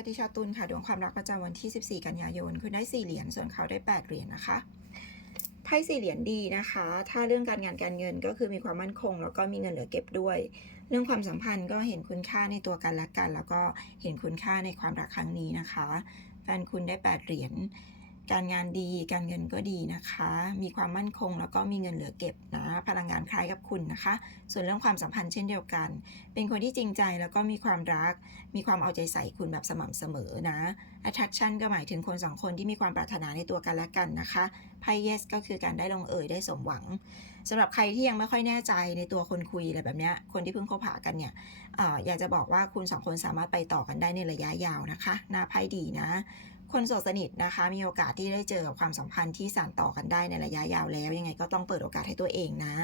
วัสดีชาวตุลค่ะดวงความรักประจำวันที่ 14 กันยายน คุณได้ 4 เหรียญส่วนเขาได้ 8 เหรียญนะคะไพ่สี่เหรียญดีนะคะ ถ้าเรื่องการงานการเงินก็คือมีความมั่นคง แล้วก็มีเงินเหลือเก็บด้วย เรื่องความสัมพันธ์ก็เห็นคุณค่าในตัวกันและกัน แล้วก็เห็นคุณค่าในความรักครั้งนี้นะคะแฟนคุณได้ 8 เหรียญ การงานดีการเงินก็ดีนะคะ มีความมั่นคงแล้วก็มีเงินเหลือเก็บนะ พลังงานคล้ายกับคุณนะคะ ส่วนเรื่องความสัมพันธ์เช่นเดียวกัน เป็นคนที่จริงใจแล้วก็มีความรัก มีความเอาใจใส่คุณแบบสม่ำเสมอนะ attraction ก็หมายถึงคนสองคนที่มีความปรารถนาในตัวกันและกันนะคะไพ่ yes ก็คือการได้ลงเอยได้สมหวังสำหรับใครที่ยังไม่ค่อยแน่ใจในตัวคนคุยอะไรแบบนี้คนที่เพิ่งคบหากันเนี่ยออยากจะบอกว่าคุณสองคนสามารถไปต่อกันได้ในระยะยาวนะคะหน้าไพ่ดีนะ คนโสดสนิทนะคะ มีโอกาสที่ได้เจอกับความสัมพันธ์ที่สานต่อกันได้ในระยะยาวแล้ว ยังไงก็ต้องเปิดโอกาสให้ตัวเองนะ